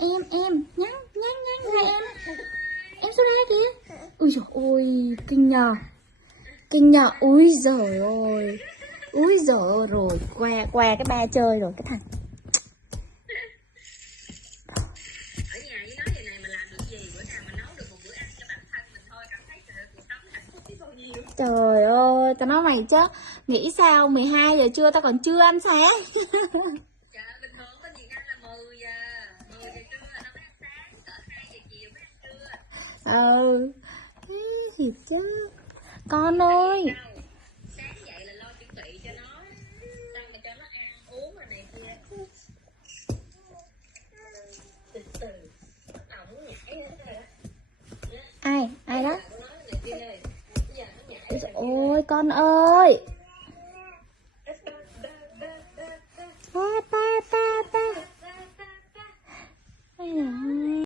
em nhắn hai em số đây kìa. Ui dồi ôi, kinh nhờ, ui giời ơi, rồi qua cái ba chơi rồi cái thằng. Ở nhà với nó vậy này mà làm được gì, bữa nào mà nấu được một bữa ăn cho bản thân mình thôi, cảm thấy cuộc sống hạnh phúc biết bao nhiêu. Trời ơi, tao nói mày chứ, nghĩ sao 12 giờ trưa tao còn chưa ăn sáng. Trời bình thường có gì ăn là 10 giờ trưa là nó mới ăn sáng, cỡ 2 giờ chiều mới ăn trưa. Ừ, thiệt chứ. Con ơi. Sáng dậy là lo chuẩn bị cho nó, xong rồi cho nó ăn uống rồi này kia. Từ từ, bắt đầu muốn nhảy nữa rồi đó. Ai đó? Ôi con ơi.